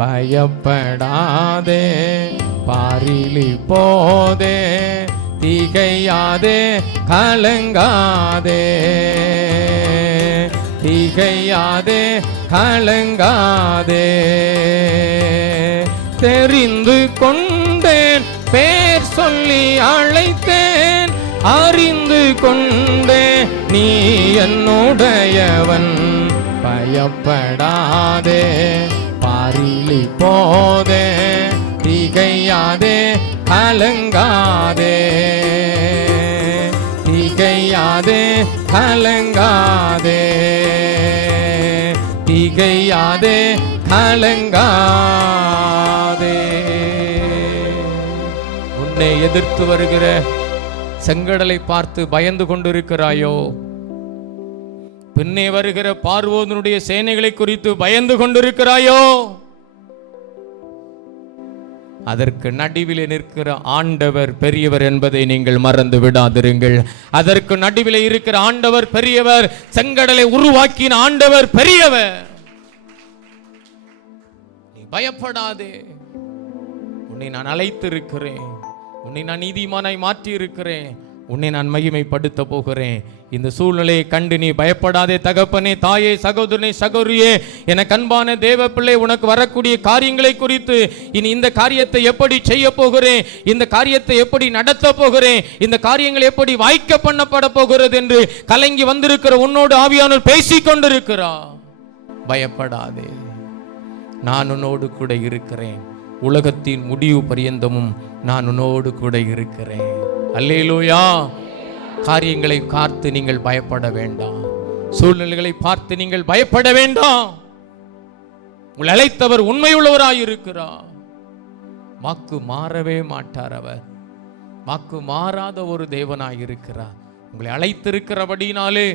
பயப்படாதே, பாரிலி போதே, திகையாதே, கலங்காதே. திகையாதே, கலங்காதே. தெரிந்து கொண்டேன், பேர் சொல்லி அழைத்தேன், அறிந்து கொண்டே நீ என்னுடையவன். பயப்படாதே, பாரிலி போதே, திகையாதே, கலங்காதே. திகையாதே, கலங்காதே. திகையாதே, கலங்காதே. உன்னை எதிர்த்து வருகிற செங்கடலை பார்த்து பயந்து கொண்டிருக்கிறாயோ? பின்னே வருகிற பார்வோனுடைய சேனைகளை குறித்து பயந்து கொண்டிருக்கிறாயோ? அதற்கு நடுவிலே நிற்கிற ஆண்டவர் பெரியவர் என்பதை நீங்கள் மறந்து விடாதிருங்கள். அதற்கு நடுவிலே இருக்கிற ஆண்டவர் பெரியவர். செங்கடலை உருவாக்கின ஆண்டவர் பெரியவர். நீ பயப்படாதே. உன்னை நான் அழைத்திருக்கிறேன், உன்னை நான் நீதிமானாய் மாற்றி இருக்கிறேன், உன்னை நான் மகிமைப்படுத்த போகிறேன். இந்த சூழ்நிலையை கண்டு நீ பயப்படாதே. தகப்பனே, தாயே, சகோதரனே, சகோதரியே, என கண்பான தேவ பிள்ளை, உனக்கு வரக்கூடிய காரியங்களை குறித்து, இனி இந்த காரியத்தை எப்படி செய்ய போகிறேன், இந்த காரியத்தை எப்படி நடத்த போகிறேன், இந்த காரியங்கள் எப்படி வாய்க்க பண்ணப்பட போகிறது என்று கலங்கி வந்திருக்கிற உன்னோடு ஆவியானவர் பேசிக் கொண்டிருக்கிறார். பயப்படாதே, நான் உன்னோடு கூட இருக்கிறேன். உலகத்தின் முடிவு பரியந்தமும் நான் உன்னோடு கூட இருக்கிறேன். அல்லேலூயா. காரியங்களை பார்த்து நீங்கள் பயப்பட வேண்டாம். சூழ்நிலைகளை பார்த்து நீங்கள் பயப்பட வேண்டாம். உங்களை அழைத்தவர் உண்மையுள்ளவராயிருக்கிறார். வாக்கு மாறவே மாட்டார். அவர் வாக்கு மாறாத ஒரு தேவனாயிருக்கிறார். உங்களை அழைத்திருக்கிறபடினாலே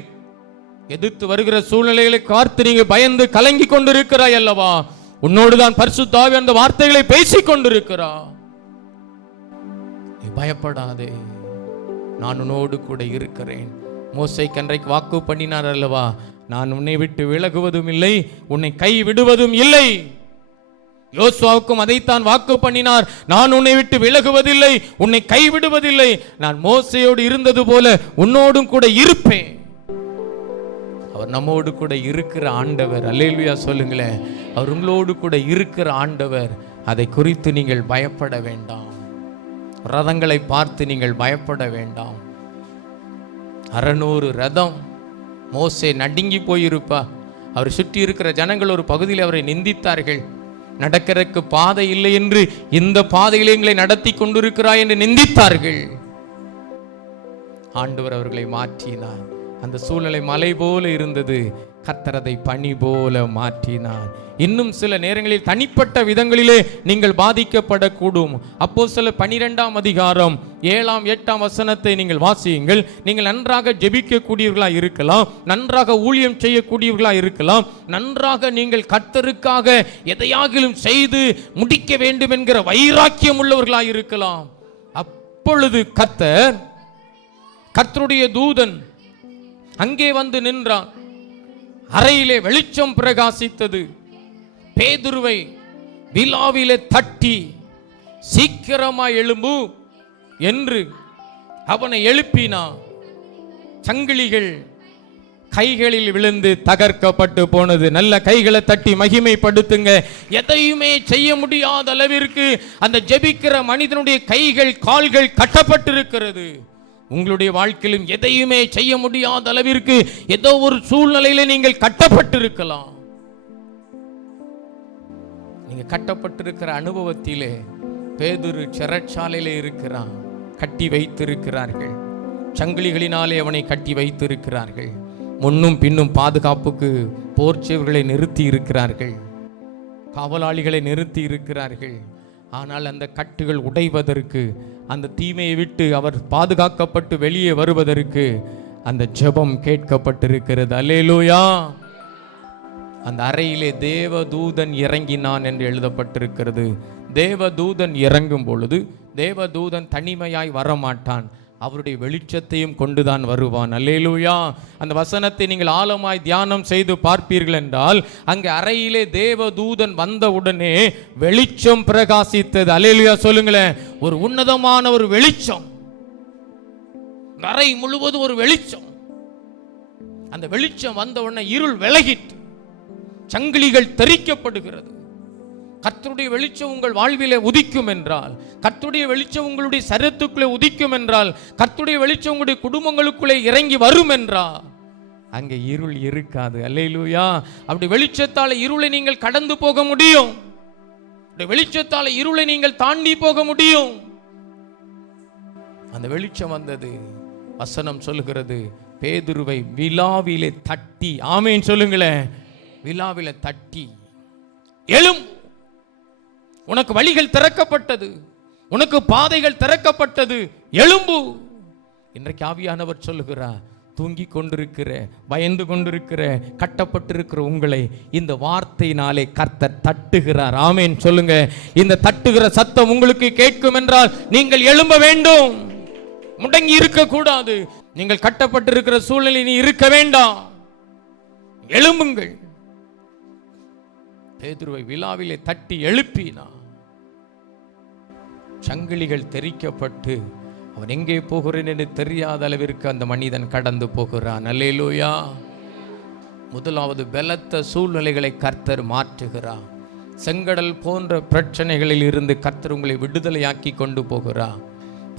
எதிர்த்து வருகிற சூழ்நிலைகளை பார்த்து நீங்க பயந்து கலங்கி கொண்டிருக்கிறாய் அல்லவா? உன்னோடுதான் பரிசுத்த ஆவி அந்த வார்த்தைகளை பேசிக் கொண்டிருக்கிறார். நீ பயப்படாதே, நான் உன்னோடு கூட இருக்கிறேன். மோசேக்கு அன்றைக்கு வாக்கு பண்ணினார் அல்லவா? நான் உன்னை விட்டு விலகுவதும் இல்லை, உன்னை கை விடுவதும் இல்லை. யோசுவாவுக்கும் அதைத்தான் வாக்கு பண்ணினார். நான் உன்னை விட்டு விலகுவதில்லை, உன்னை கைவிடுவதில்லை. நான் மோசேயோடு இருந்தது போல உன்னோடும் கூட இருப்பேன். அவர் நம்மோடு கூட இருக்கிற ஆண்டவர். அல்லேலூயா சொல்லுங்களேன். அவர் உங்களோடு கூட இருக்கிற ஆண்டவர். அதை குறித்து நீங்கள் பயப்பட வேண்டாம். ரதங்களை பார்த்து நீங்கள் பயப்பட வேண்டாம். 600 ரதம். மோசே நடுங்கி போயிருப்பா. அவர் சுற்றி இருக்கிற ஜனங்கள் ஒரு பகுதியில் அவரை நிந்தித்தார்கள். நடக்கிறதுக்கு பாதை இல்லை என்று, இந்த பாதையில் எங்களை நடத்தி கொண்டிருக்கிறாய் என்று நிந்தித்தார்கள். ஆண்டவர் அவர்களை மாற்றினார். அந்த சூழ்நிலை மலை போல இருந்தது, கர்த்தர் அதை பனி போல மாற்றினார். இன்னும் சில நேரங்களில் தனிப்பட்ட விதங்களிலே நீங்கள் பாதிக்கப்படக்கூடும். அப்போஸ்தலர் 12ஆம் அதிகாரம் 7ஆம் 8ஆம் வசனத்தை நீங்கள் வாசியுங்கள். நீங்கள் நன்றாக ஜெபிக்கக்கூடியவர்களா இருக்கலாம், நன்றாக ஊழியம் செய்யக்கூடியவர்களா இருக்கலாம், நன்றாக நீங்கள் கர்த்தருக்காக எதையாகிலும் செய்து முடிக்க வேண்டும் என்கிற வைராக்கியம் உள்ளவர்களா இருக்கலாம். அப்பொழுது கர்த்தருடைய தூதன் அங்கே வந்து நின்றான். அறையிலே வெளிச்சம் பிரகாசித்தது. பேதுருவை விலாவிலே தட்டி சீக்கிரமாய் எழும்பு என்று அவனை எழுப்பினான். சங்கிலிகள் கைகளில் விழுந்து தகர்க்கப்பட்டு போனது. நல்ல கைகளை தட்டி மகிமைப்படுத்துங்க. எதையுமே செய்ய முடியாத அளவிற்கு அந்த ஜெபிக்கிற மனிதனுடைய கைகள் கால்கள் கட்டப்பட்டிருக்கிறது. உங்களுடைய வாழ்க்கையிலும் எதையுமே செய்ய முடியாத அளவிற்கு ஏதோ ஒரு சூழ்நிலையில நீங்கள் கட்டப்பட்டிருக்கலாம். நீங்க கட்டப்பட்டிருக்கிற அனுபவத்திலே பேதுரு சிறைச்சாலையிலே இருக்கிறான். கட்டி வைத்திருக்கிறார்கள், சங்கிலிகளினாலே அவனை கட்டி வைத்திருக்கிறார்கள். முன்னும் பின்னும் பாதுகாப்புக்கு போர்ச்சேவர்களை நிறுத்தி இருக்கிறார்கள், காவலாளிகளை நிறுத்தி இருக்கிறார்கள். ஆனால் அந்த கட்டுகள் உடைவதற்கு, அந்த தீமையை விட்டு அவர் பாதுகாக்கப்பட்டு வெளியே வருவதற்கு அந்த ஜெபம் கேட்கப்பட்டிருக்கிறது. அல்லேலூயா. அந்த அறையிலே தேவதூதன் இறங்கினான் என்று எழுதப்பட்டிருக்கிறது. தேவதூதன் இறங்கும் பொழுது தேவதூதன் தனிமையாய் வரமாட்டான், அவருடைய வெளிச்சத்தையும் கொண்டுதான் வருவான். அல்லேலூயா. அந்த வசனத்தை நீங்கள் ஆழமாய் தியானம் செய்து பார்ப்பீர்கள் என்றால், அங்கே அறையிலே தேவதூதன் வந்தவுடனே வெளிச்சம் பிரகாசித்தது. அல்லேலூயா சொல்லுங்களேன். ஒரு உன்னதமான ஒரு வெளிச்சம், அறை முழுவதும் ஒரு வெளிச்சம். அந்த வெளிச்சம் வந்த உடனே இருள் விலகிட்டு சங்கிலிகள் தெரிக்கப்படுகிறது. கர்த்தருடைய வெளிச்சம் உங்கள் வாழ்விலே உதிக்கும் என்றால், கர்த்தருடைய வெளிச்சம் உங்களுடைய சரீரத்துக்குள்ளே உதிக்கும் என்றால், கர்த்தருடைய வெளிச்சம் உங்களுடைய குடும்பங்களுக்குள்ளே இறங்கி வரும் என்றால் அங்கே இருள் இருக்காது. அல்லேலூயா. அப்படி வெளிச்சத்தால் இருளை நீங்கள் கடந்து போக முடியும். வெளிச்சத்தால் இருளை நீங்கள் தாண்டி போக முடியும். அந்த வெளிச்சம் வந்தது. வசனம் சொல்லுகிறது, பேதுருவை விலாவிலே தட்டி, ஆமென் சொல்லுங்களேன், விலாவிலே தட்டி எழும், உனக்கு வழிகள் திறக்கப்பட்டது, உனக்கு பாதைகள் திறக்கப்பட்டது, எழும்பு. இன்றைக்கு ஆவியானவர் சொல்லுகிறார், தூங்கி கொண்டிருக்கிற, பயந்து கொண்டிருக்கிற, கட்டப்பட்டிருக்கிற உங்களை இந்த வார்த்தையினாலே கர்த்தர் தட்டுகிறார். ஆமென் சொல்லுங்க. இந்த தட்டுகிற சத்தம் உங்களுக்கு கேட்கும் என்றால் நீங்கள் எழும்ப வேண்டும், முடங்கி இருக்க கூடாது. நீங்கள் கட்டப்பட்டிருக்கிற சூழ்நிலை நீ இருக்க வேண்டாம், எழும்புங்கள். பேதுருவை விலாவிலே தட்டி எழுப்பினான். சங்கிலிகள் தெரிக்கப்பட்டு அவன் எங்கே போகிறேன் என்று தெரியாத அளவிற்கு அந்த மனிதன் கடந்து போகிறான். அல்லேலூயா. முதலாவது பலத்த சூழ்நிலைகளை கர்த்தர் மாற்றுகிறார். செங்கடல் போன்ற பிரச்சனைகளில் இருந்து கர்த்தர் உங்களை விடுதலையாக்கி கொண்டு போகிறார்.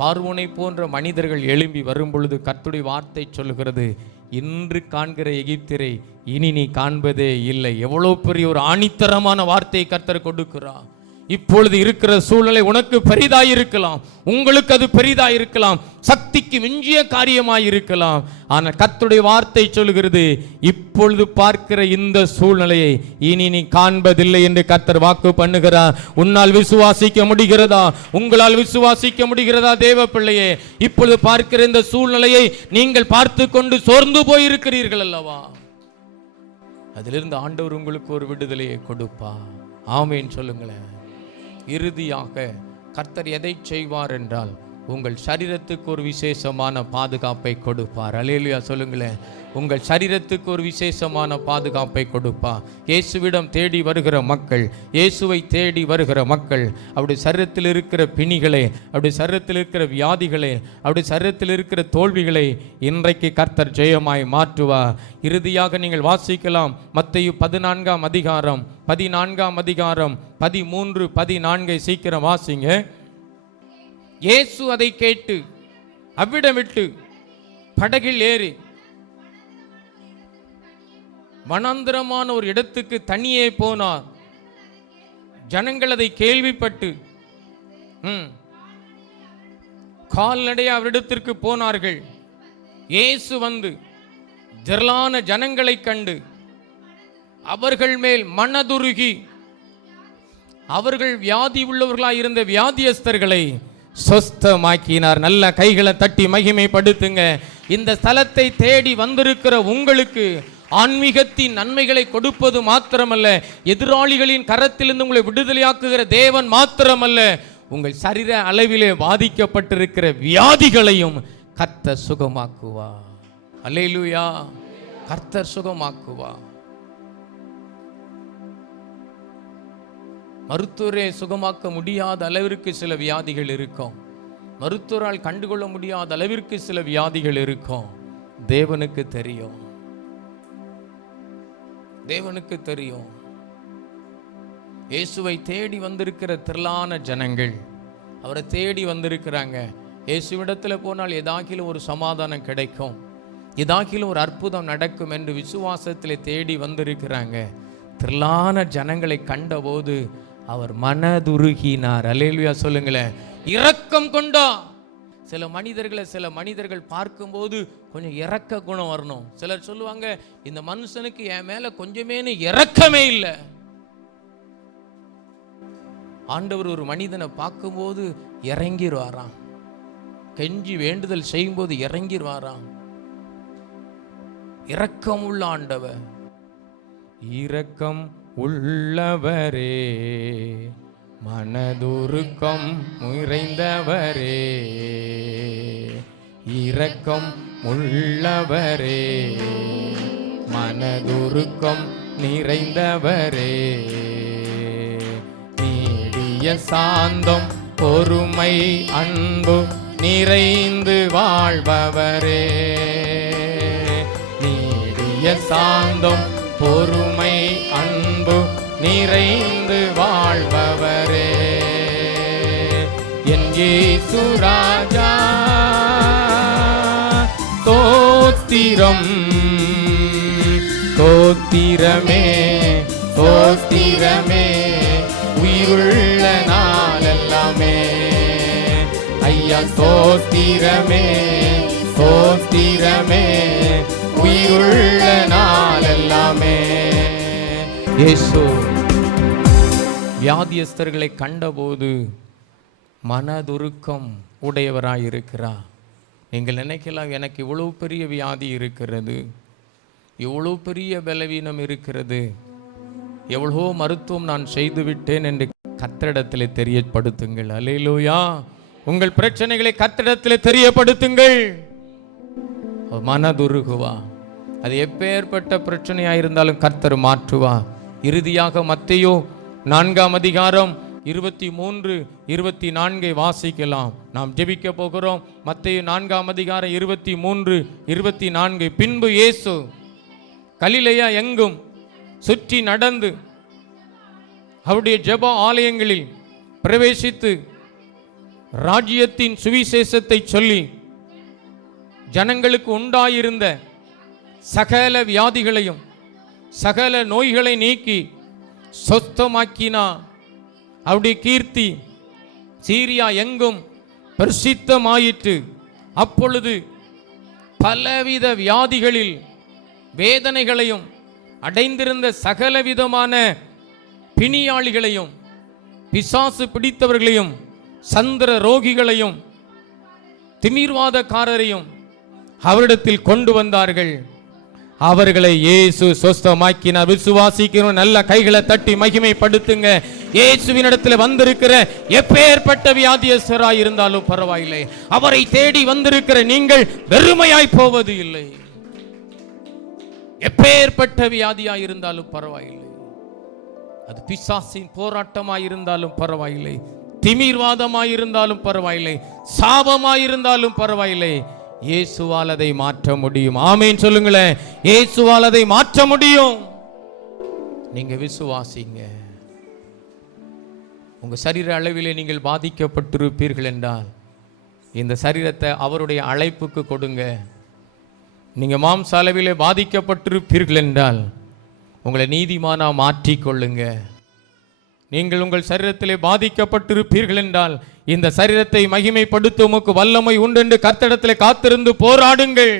பார்வோனை போன்ற மனிதர்கள் எழும்பி வரும் பொழுது கர்த்தருடைய வார்த்தை சொல்லுகிறது, இன்று காண்கிற எகிப்தியரை இனி நீ காண்பதே இல்லை. எவ்வளவு பெரிய ஒரு ஆணித்தரமான வார்த்தையை கர்த்தர் கொடுக்கிறார். இப்பொழுது இருக்கிற சூழ்நிலை உனக்கு பெரிதாயிருக்கலாம், உங்களுக்கு அது பெரிதாயிருக்கலாம், சக்திக்கு மிஞ்சிய காரியமாயிருக்கலாம். ஆனால் கர்த்தருடைய வார்த்தை சொல்கிறது, இப்பொழுது பார்க்கிற இந்த சூழ்நிலையை இனி நீ காண்பதில்லை என்று கர்த்தர் வாக்கு பண்ணுகிறார். உன்னால் விசுவாசிக்க முடிகிறதா? உங்களால் விசுவாசிக்க முடிகிறதா? தேவ பிள்ளையே, இப்பொழுது பார்க்கிற இந்த சூழ்நிலையை நீங்கள் பார்த்து கொண்டு சோர்ந்து போயிருக்கிறீர்கள் அல்லவா? அதிலிருந்து ஆண்டவர் உங்களுக்கு ஒரு விடுதலையை கொடுப்பா. ஆமென் சொல்லுங்களேன். இறுதியாக கர்த்தர் எதை செய்வார் என்றால், உங்கள் சரீரத்துக்கு ஒரு விசேஷமான பாதுகாப்பை கொடுப்பார். அல்லேலூயா சொல்லுங்களேன். உங்கள் சரீரத்துக்கு ஒரு விசேஷமான பாதுகாப்பை கொடுப்பார். இயேசுவிடம் தேடி வருகிற மக்கள், இயேசுவை தேடி வருகிற மக்கள், அப்படி சரீரத்தில் இருக்கிற பிணிகளை, அப்படி சரீரத்தில் இருக்கிற வியாதிகளை, அப்படி சரீரத்தில் இருக்கிற தோல்விகளை இன்றைக்கு கர்த்தர் ஜெயமாய் மாற்றுவார். இறுதியாக நீங்கள் வாசிக்கலாம், மத்தேயு 14ஆம் அதிகாரம் 14ஆம் அதிகாரம் 13, 14 சீக்கிரம் வாசிங்க. இயேசு அதை கேட்டு அவ்விடம் விட்டு படகில் ஏறி வனாந்திரமான ஒரு இடத்துக்கு தனியே போனார். ஜனங்கள் அதை கேள்விப்பட்டு கால்நடை அவரிடத்திற்கு போனார்கள். இயேசு வந்து திரளான ஜனங்களை கண்டு அவர்கள் மேல் மனதுருகி அவர்கள் வியாதி உள்ளவர்களாய் இருந்த வியாதியஸ்தர்களை சொஸ்தமாக்கினார். நல்ல கைகளை தட்டி மகிமைப்படுத்துங்க. இந்த ஸ்தலத்தை தேடி வந்திருக்கிற உங்களுக்கு ஆன்மீகத்தின் நன்மைகளை கொடுப்பது மாத்திரமல்ல, எதிராளிகளின் கரத்திலிருந்து உங்களை விடுதலையாக்குகிற தேவன் மாத்திரமல்ல, உங்கள் சரீர அளவிலே பாதிக்கப்பட்டிருக்கிற வியாதிகளையும் கர்த்தர் சுகமாக்குவா. அல்லேலூயா. கர்த்தர் சுகமாக்குவா. மருத்துவரே சுகமாக்க முடியாத அளவிற்கு சில வியாதிகள் இருக்கும். மருத்துவரால் கண்டுகொள்ள முடியாத அளவிற்கு சில வியாதிகள் இருக்கும். தேவனுக்கு தெரியும். தேவனுக்கு தெரியும். இயேசுவை தேடி வந்திருக்கிற திரளான ஜனங்கள் அவரை தேடி வந்திருக்கிறாங்க. இயேசுவிடத்தில் போனால் ஏதாக்கிலும் ஒரு சமாதானம் கிடைக்கும், ஏதாக்கிலும் ஒரு அற்புதம் நடக்கும் என்று விசுவாசத்தில் தேடி வந்திருக்கிறாங்க. திரளான ஜனங்களை கண்டபோது அவர் மனதுருகினார். அல்லேலூயா சொல்லுங்களேன். இரக்கம் கொண்டா. சில மனிதர்கள் பார்க்கும்போது கொஞ்சம் இரக்க குணம் வரணும். சிலர் சொல்லுவாங்க, இந்த மனுஷனுக்கு என் மேல கொஞ்சமேனு இரக்கமே இல்லை. ஆண்டவர் ஒரு மனிதனை பார்க்கும்போது இறங்கிடுவாராம். கெஞ்சி வேண்டுதல் செய்யும்போது இறங்கிடுவாராம். இரக்கம் உள்ள ஆண்டவர். இரக்கம் உள்ளவரே, மனதுருக்கம் நிறைந்தவரே, இரக்கம் உள்ளவரே, மனதுருக்கம் நிறைந்தவரே, நீடிய சாந்தம் பொறுமை அன்பு நிறைந்து வாழ்பவரே, நீடிய சாந்தம் பொறுமை அன்பு நிறைந்து வாழ்பவரே, என் இயேசு ராஜா ஸ்தோத்திரம், ஸ்தோத்திரமே, ஸ்தோத்திரமே, உயிருள்ள நாளெல்லாமே ஐயா ஸ்தோத்திரமே, ஸ்தோத்திரமே, உயிருள்ள நாளெல்லாமே. இயேசு வியாதியஸ்தர்களை கண்டபோது மனதுருக்கம் உடையவராயிருக்கிறார். நீங்கள் நினைக்கலாம், எனக்கு இவ்வளவு பெரிய வியாதி இருக்கிறது, இவ்வளவு பெரிய பலவீனம் இருக்கிறது, எவ்வளோ மருத்துவம் நான் செய்துவிட்டேன் என்று கர்த்தரிடத்தில் தெரியப்படுத்துங்கள். அல்லேலூயா. உங்கள் பிரச்சனைகளை கர்த்தரிடத்தில் தெரியப்படுத்துங்கள். மனதுருகுவா. அது எப்பேற்பட்ட பிரச்சனையாயிருந்தாலும் கர்த்தர் மாற்றுவா. இறுதியாக மத்தேயு 4 அதிகாரம் 23, 24 வாசிக்கலாம். நாம் ஜெபிக்க போகிறோம். மத்தேயு 4 அதிகாரம் 23, 24. பின்பு இயேசு கலிலேயா எங்கும் சுற்றி நடந்து அவருடைய ஜெப ஆலயங்களில் பிரவேசித்து ராஜ்யத்தின் சுவிசேஷத்தை சொல்லி ஜனங்களுக்கு உண்டாயிருந்த சகல வியாதிகளையும் சகல நோய்களை நீக்கி சொஸ்தமாக்கினார். அவருடைய கீர்த்தி சீரியா எங்கும் பிரசித்தமாயிற்று. அப்பொழுது பலவித வியாதிகளில் வேதனைகளையும் அடைந்திருந்த சகலவிதமான பிணியாளிகளையும் பிசாசு பிடித்தவர்களையும் சந்திர ரோகிகளையும் திமிர்வாதக்காரரையும் அவரிடத்தில் கொண்டு வந்தார்கள். அவர்களை இயேசு சொஸ்தமாக்கினார். விசுவாசிக்கிறோம். நல்ல கைகளை தட்டி மகிமைப்படுத்துங்க. இயேசுவினிடத்தில் வந்திருக்கிற எப்பேற்பட்ட வியாதியஸ்தராய் இருந்தாலும் பரவாயில்லை, அவரை தேடி வந்திருக்கிற நீங்கள் வெறுமையாய் போவது இல்லை. எப்பேற்பட்ட வியாதியாய் இருந்தாலும் பரவாயில்லை, அது பிசாசின் போராட்டமாய் இருந்தாலும் பரவாயில்லை, திமிர்வாதமாய் இருந்தாலும் பரவாயில்லை, சாபமாய் இருந்தாலும் பரவாயில்லை, இயேசுவால் அதை மாற்ற முடியும். ஆமென் சொல்லுங்களேன். இயேசுவால் அதை மாற்ற முடியும். நீங்க விசுவாசிங்க. உங்க சரீர அளவிலே நீங்கள் பாதிக்கப்பட்டிருப்பீர்கள் என்றால் இந்த சரீரத்தை அவருடைய அழைப்புக்கு கொடுங்க. நீங்க மாம்ச அளவிலே பாதிக்கப்பட்டிருப்பீர்கள் என்றால் உங்களை நீதிமானா மாற்றிக்கொள்ளுங்க. நீங்கள் உங்கள் சரீரத்திலே பாதிக்கப்பட்டிருப்பீர்கள் என்றால் இந்த சரீரத்தை மகிமைப்படுத்த உமக்கு வல்லமை உண்டு என்று கர்த்தரிடத்தில் காத்திருந்து போராடுங்கள்.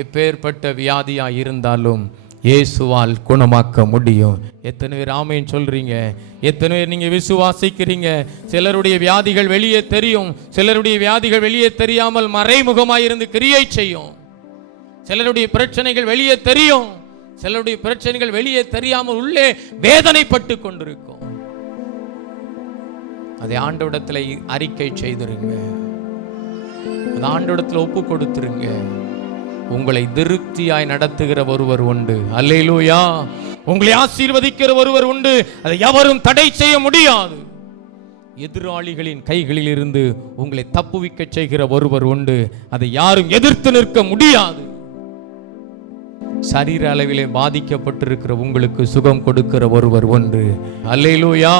எப்பேற்பட்ட வியாதியா இருந்தாலும் இயேசுவால் குணமாக்க முடியும். எத்தனை பேர் ஆமென் சொல்றீங்க? எத்தனை பேர் நீங்க விசுவாசிக்கிறீங்க? சிலருடைய வியாதிகள் வெளியே தெரியும், சிலருடைய வியாதிகள் வெளியே தெரியாமல் மறைமுகமாயிருந்து கிரியை செய்யும். சிலருடைய பிரச்சனைகள் வெளியே தெரியும், சிலருடைய பிரச்சனைகள் வெளியே தெரியாமல் உள்ளே வேதனைப்பட்டு கொண்டிருக்கும். அதை ஆண்டவரிடத்தில் அறிக்கை செய்திருங்க, அதை ஆண்டவரிடத்தில் ஒப்பு கொடுத்துருங்க. உங்களை திருப்தியாய் நடத்துகிற ஒருவர் உண்டு. அல்லேலூயா. உங்களை ஆசீர்வதிக்கிற ஒருவர் உண்டு. அதை எவரும் தடை செய்ய முடியாது. எதிராளிகளின் கைகளில் இருந்து உங்களை தப்புவிக்க செய்கிற ஒருவர் உண்டு. அதை யாரும் எதிர்த்து நிற்க முடியாது. சரீர அளவிலே பாதிக்கப்பட்டிருக்கிற உங்களுக்கு சுகம் கொடுக்கிற ஒருவர் உண்டு. அல்லேலூயா.